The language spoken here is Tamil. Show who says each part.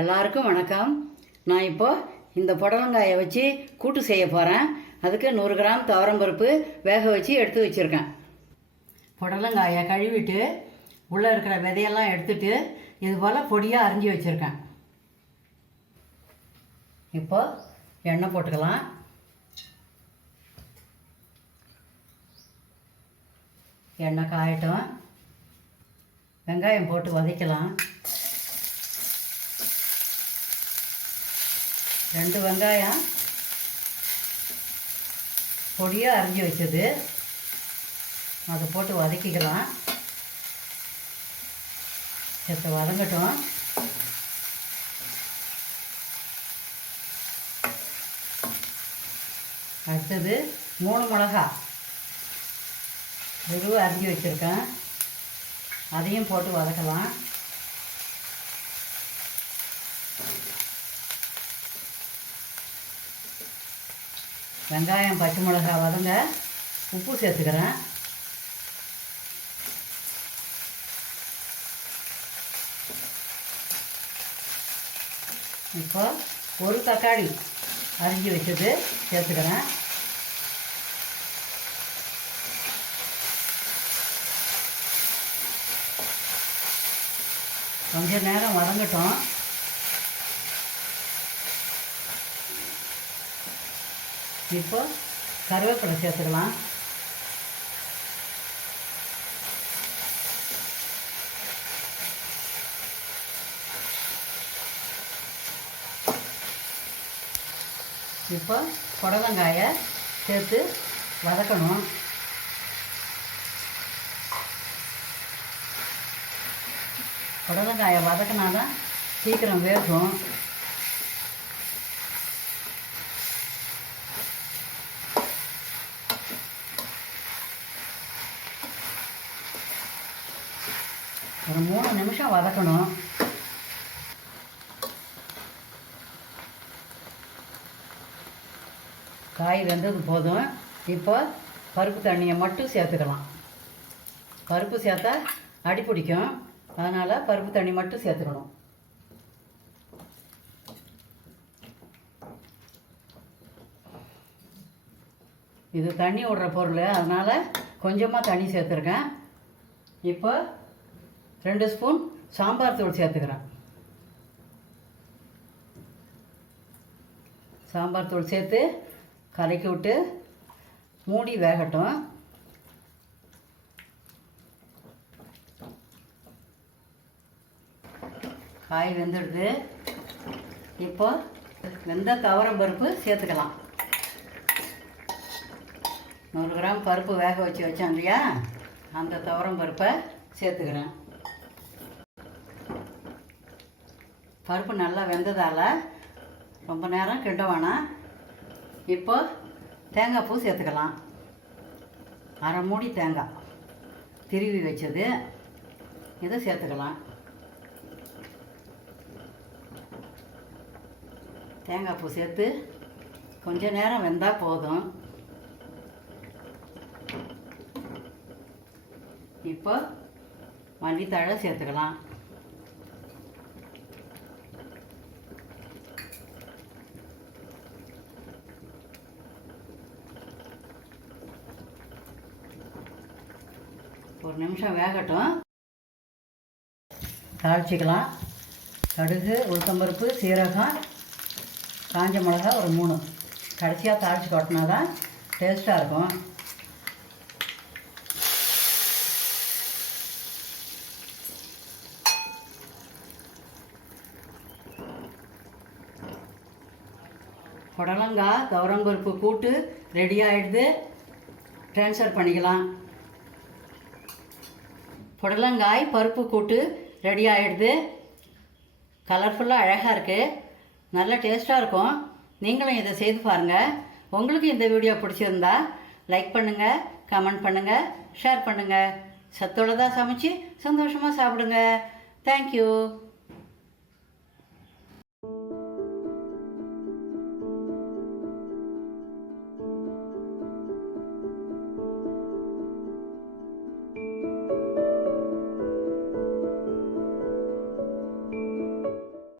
Speaker 1: எல்லாருக்கும் வணக்கம். நான் இப்போ இந்த புடலங்காயை வச்சு கூட்டு செய்ய போகிறேன் அதுக்கு நூறு கிராம் துவரம்பருப்பு வேக வச்சு எடுத்து வச்சுருக்கேன். புடலங்காயை கழுவிட்டு உள்ளே இருக்கிற விதையெல்லாம் எடுத்துட்டு இது போல் பொடியாக அரிஞ்சு வச்சுருக்கேன். இப்போ எண்ணெய் போட்டுக்கலாம். எண்ணெய் காயட்டும். வெங்காயம் போட்டு வதக்கலாம். ரெண்டு வெங்காயம் பொடியாக அரிஞ்சு வச்சது. அதை போட்டு வதக்கிக்கலாம். சேர்த்து வதங்கட்டும். அடுத்தது மூணு மிளகா. வெறும் அரிஞ்சு வச்சுருக்கேன். அதையும் போட்டு வதக்கலாம். வெங்காயம் பச்சை மிளகா வதங்க உப்பு சேர்த்துக்கிறேன். இப்போ ஒரு தக்காளி அரிஞ்சு வச்சது சேர்த்துக்கிறேன். கொஞ்ச நேரம் வதங்கட்டும். இப்போ கருவேப்பிலை சேர்த்துக்கலாம். இப்போ புடலங்காயை சேர்த்து வதக்கணும். புடலங்காயை வதக்கினா தான் சீக்கிரம் வேகும். ஒரு மூணு நிமிஷம் வதக்கணும். காய் வெந்தது போதும். இப்போ பருப்பு தண்ணியை மட்டும் சேர்த்துக்கலாம். பருப்பு சேர்த்தா அடி பிடிக்கும். அதனால் பருப்பு தண்ணி மட்டும் சேர்த்துக்கணும். இது தண்ணி விடுற பொருள் அதனால் கொஞ்சமாக தண்ணி சேர்த்துருக்கேன். இப்போ ரெண்டு ஸ்பூன் சாம்பார் தூள் சேர்த்துக்கிறேன். சாம்பார் தூள் சேர்த்து கலக்கி விட்டு மூடி வேகட்டும். காய் வெந்துடுது. இப்போ வெந்த துவரம் பருப்பு சேர்த்துக்கலாம். நூறு கிராம் பருப்பு வேக வச்சு வச்சோம் இல்லையா? அந்த துவரம் பருப்பை சேர்த்துக்கிறேன். பருப்பு நல்லா வெந்ததால் ரொம்ப நேரம் கிண்ட வேணாம். இப்போ தேங்காய் பூ சேர்த்துக்கலாம். அரை மூடி தேங்காய் திருவி வச்சது. இதை சேர்த்துக்கலாம். தேங்காய் பூ சேர்த்து கொஞ்ச நேரம் வெந்தால் போதும். இப்போ மல்லித்தழை சேர்த்துக்கலாம். ஒரு நிமிஷம் வேகட்டும். தாளிச்சிக்கலாம். கடுகு உளுத்தம்பருப்பு சீரகம் காஞ்ச மிளகா ஒரு மூணு. கடைசியாக தாளித்து கொட்டினா தான் டேஸ்ட்டாக இருக்கும். புடலங்காய் துவரம்பருப்பு கூட்டு ரெடி ஆகிடுது ட்ரான்ஸ்ஃபர் பண்ணிக்கலாம். புடலங்காய் பருப்பு கூட்டு ரெடி ஆகிடுது கலர்ஃபுல்லாக அழகாக இருக்குது நல்ல டேஸ்ட்டாக இருக்கும். நீங்களும் இதை செய்து பாருங்கள் உங்களுக்கு இந்த வீடியோ பிடிச்சிருந்தா லைக் பண்ணுங்கள் கமெண்ட் பண்ணுங்கள் ஷேர் பண்ணுங்கள் தான் சமைச்சு சந்தோஷமாக சாப்பிடுங்க. தேங்க்யூ